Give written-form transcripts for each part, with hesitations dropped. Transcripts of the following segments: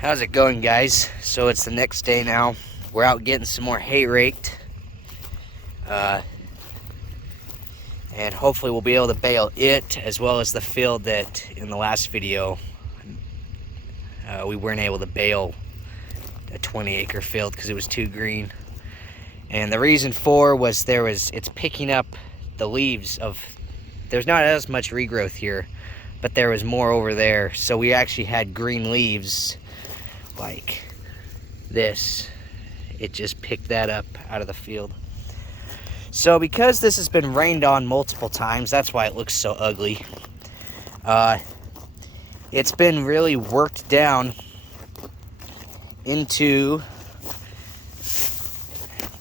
How's it going, guys? So it's the next day now. We're out getting some more hay raked. And hopefully we'll be able to bale it as well as the field that in the last video we weren't able to bale a 20-acre field because it was too green. And the reason for was it's picking up the leaves of, there's not as much regrowth here, but there was more over there. So we actually had green leaves like this. It just picked that up out of the field. So because this has been rained on multiple times, that's why it looks so ugly. It's been really worked down into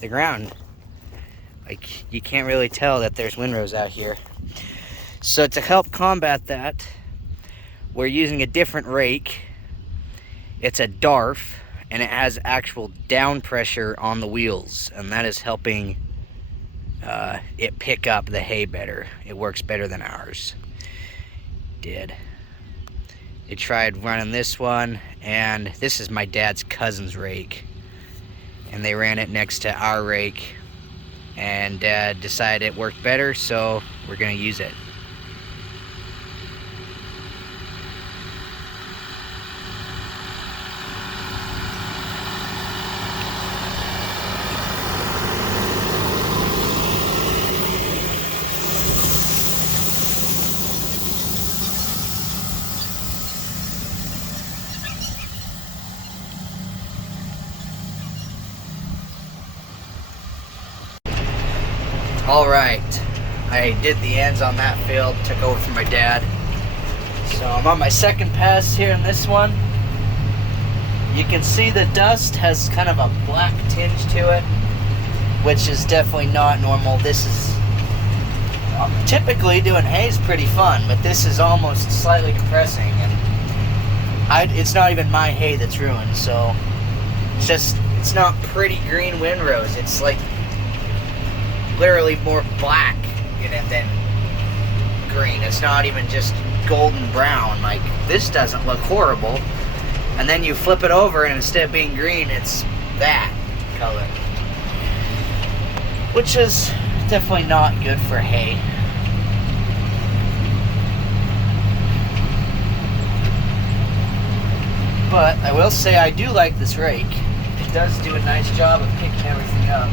the ground. Like, you can't really tell that there's windrows out here. So to help combat that, we're using a different rake. It's a Darf, and it has actual down pressure on the wheels, and that is helping it pick up the hay better. It works better than ours did. They tried running this one, and this is my dad's cousin's rake, and they ran it next to our rake, and Dad decided it worked better, so we're gonna use it. All right, I did the ends on that field, took over from my dad. So I'm on my second pass here in this one. You can see the dust has kind of a black tinge to it, which is definitely not normal. This is, typically doing hay is pretty fun, but this is almost slightly depressing. And it's not even my hay that's ruined, so it's not pretty green windrows. It's like literally more black in it than green. It's not even just golden brown. Like, this doesn't look horrible. And then you flip it over, and instead of being green, it's that color, which is definitely not good for hay. But I will say I do like this rake. It does do a nice job of picking everything up.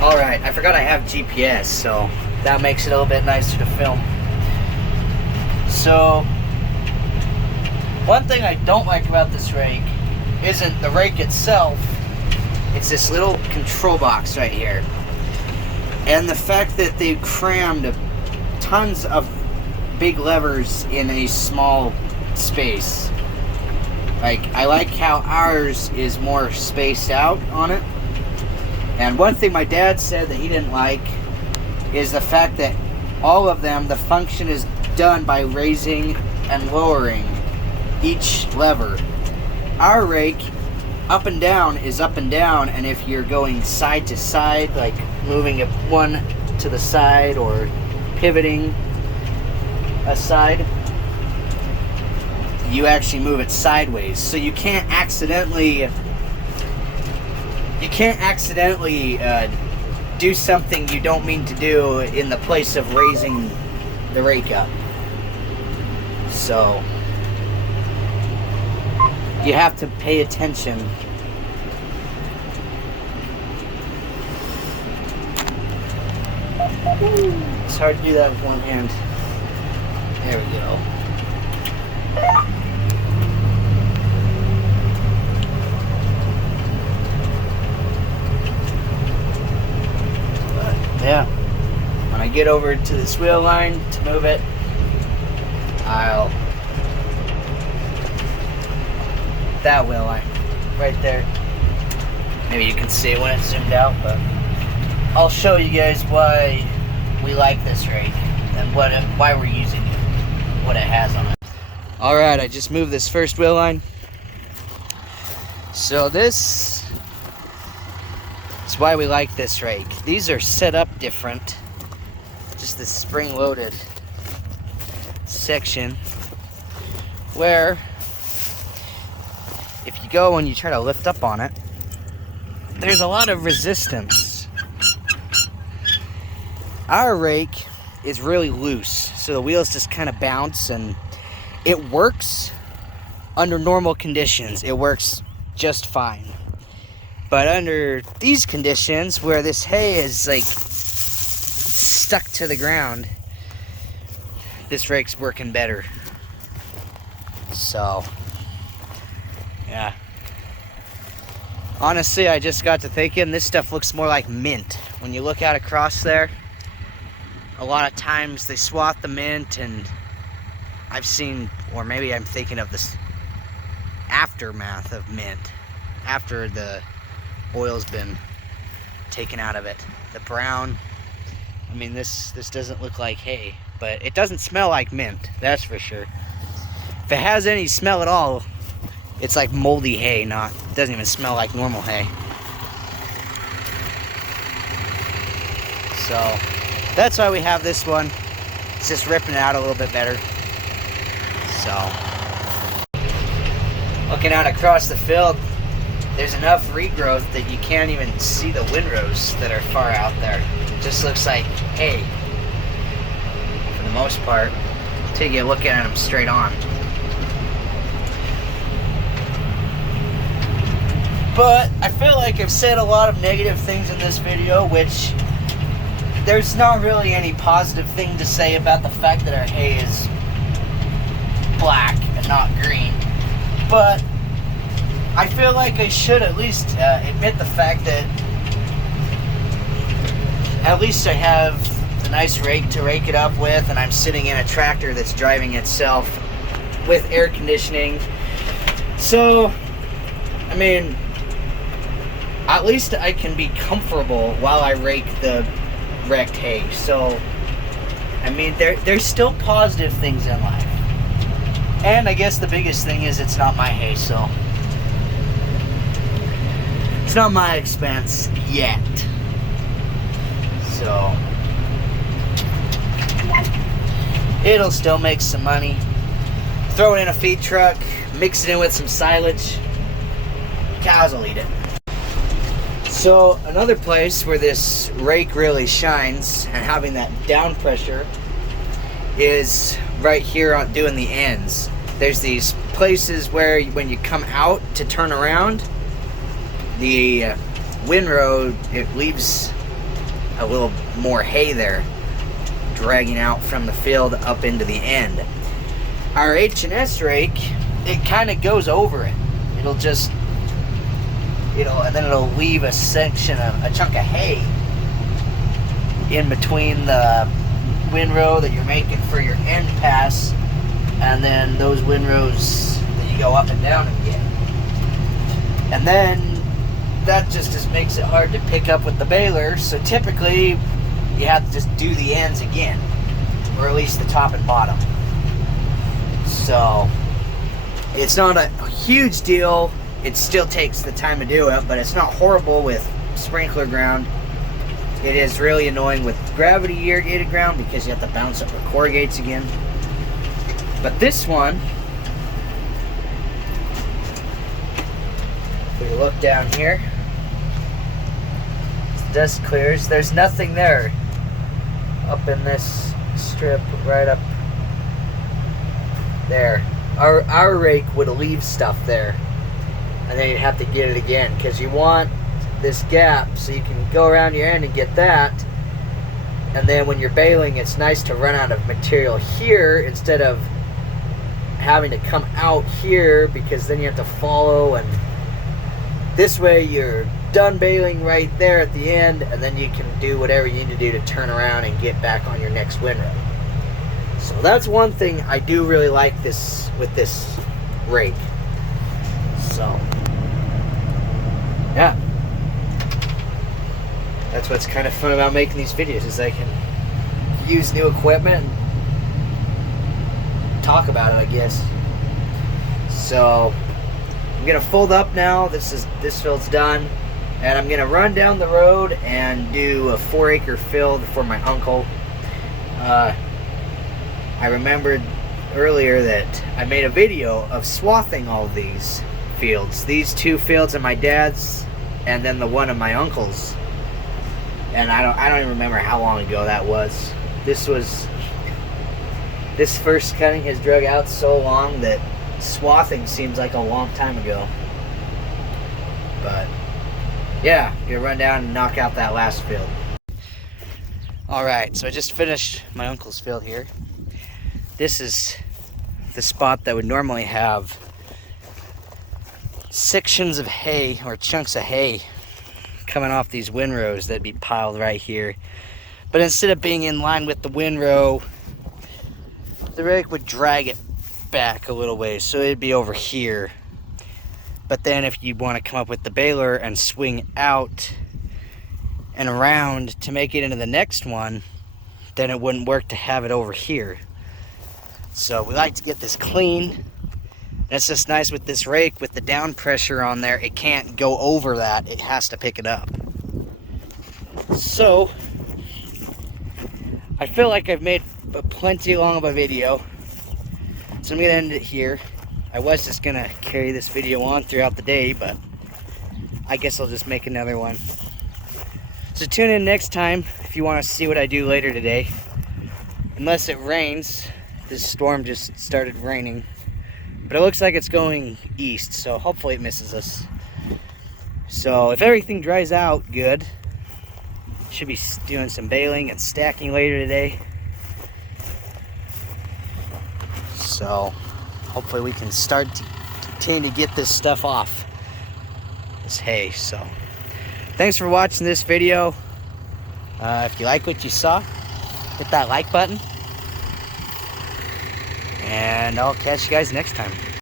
Alright, I forgot I have GPS, so that makes it a little bit nicer to film. So, one thing I don't like about this rake isn't the rake itself, it's this little control box right here. And the fact that they've crammed tons of big levers in a small space. Like, I like how ours is more spaced out on it. And one thing my dad said that he didn't like is the fact that all of them, the function is done by raising and lowering each lever. Our rake, up and down is up and down, and if you're going side to side, like moving it one to the side or pivoting a side, you actually move it sideways. So you can't accidentally do something you don't mean to do in the place of raising the rake up. So you have to pay attention. It's hard to do that with one hand. There we go. Yeah, when I get over to this wheel line to move it, that wheel line right there. Maybe you can see it when it's zoomed out, but I'll show you guys why we like this rake and why we're using what it has on it. All right, I just moved this first wheel line. So this is why we like this rake. These are set up different. Just just this spring-loaded section where if you go and you try to lift up on it, there's a lot of resistance. Our rake is really loose, so the wheels just kind of bounce, and it works under normal conditions. It works just fine. But under these conditions where this hay is like stuck to the ground, this rake's working better. So, yeah. Honestly, I just got to thinking, this stuff looks more like mint. When you look out across there, a lot of times they swath the mint, and I've seen, or maybe I'm thinking of this aftermath of mint, after the oil's been taken out of it. The brown, I mean, this doesn't look like hay, but it doesn't smell like mint, that's for sure. If it has any smell at all, it's like moldy hay, it doesn't even smell like normal hay. So, that's why we have this one. It's just ripping it out a little bit better. So, looking out across the field, there's enough regrowth that you can't even see the windrows that are far out there. It just looks like hay, for the most part, until you get looking at them straight on. But I feel like I've said a lot of negative things in this video, which there's not really any positive thing to say about the fact that our hay is black and not green. But I feel like I should at least admit the fact that at least I have a nice rake to rake it up with, and I'm sitting in a tractor that's driving itself with air conditioning. So, I mean, at least I can be comfortable while I rake the wrecked hay. So, I mean, there's still positive things in life. And I guess the biggest thing is it's not my hay, so it's not my expense yet. So, it'll still make some money. Throw it in a feed truck, mix it in with some silage. Cows will eat it. So another place where this rake really shines and having that down pressure is right here on doing the ends. There's these places where when you come out to turn around, the windrow, it leaves a little more hay there dragging out from the field up into the end. Our H&S rake, it kind of goes over it. It'll just, and then it'll leave a section of a chunk of hay in between the windrow that you're making for your end pass, and then those windrows that you go up and down and get. And then that just makes it hard to pick up with the baler, so typically you have to just do the ends again, or at least the top and bottom. So it's not a huge deal. It still takes the time to do it, but it's not horrible with sprinkler ground. It is really annoying with gravity irrigated ground because you have to bounce up the corrugates again. But this one, if we look down here, the dust clears. There's nothing there up in this strip right up there. Our rake would leave stuff there, and then you'd have to get it again because you want this gap so you can go around your end and get that, and then when you're baling, it's nice to run out of material here instead of having to come out here, because then you have to follow, and this way you're done baling right there at the end, and then you can do whatever you need to do to turn around and get back on your next windrow. So that's one thing I do really like this with this rake. So yeah, that's what's kind of fun about making these videos, is I can use new equipment and talk about it, I guess. So I'm gonna fold up now. This field's done, and I'm gonna run down the road and do a 4-acre field for my uncle. I remembered earlier that I made a video of swathing all these fields. These 2 fields are my dad's, and then the one of my uncle's. And I don't even remember how long ago that was. This first cutting has drug out so long that swathing seems like a long time ago. But yeah, gonna run down and knock out that last field. Alright, so I just finished my uncle's field here. This is the spot that would normally have sections of hay or chunks of hay coming off these windrows that'd be piled right here. But instead of being in line with the windrow, the rake would drag it back a little ways, so it'd be over here. But then if you want to come up with the baler and swing out and around to make it into the next one, then it wouldn't work to have it over here. So we like to get this clean. And it's just nice with this rake, with the down pressure on there, it can't go over that, it has to pick it up. So I feel like I've made plenty long of a video, so I'm gonna end it here. I was just gonna carry this video on throughout the day, but I guess I'll just make another one. So tune in next time if you want to see what I do later today. Unless it rains. This storm just started raining. But it looks like it's going east, so hopefully it misses us. So if everything dries out good, should be doing some baling and stacking later today. So hopefully we can start to continue to get this stuff off, this hay. So thanks for watching this video. If you like what you saw, hit that like button. And I'll catch you guys next time.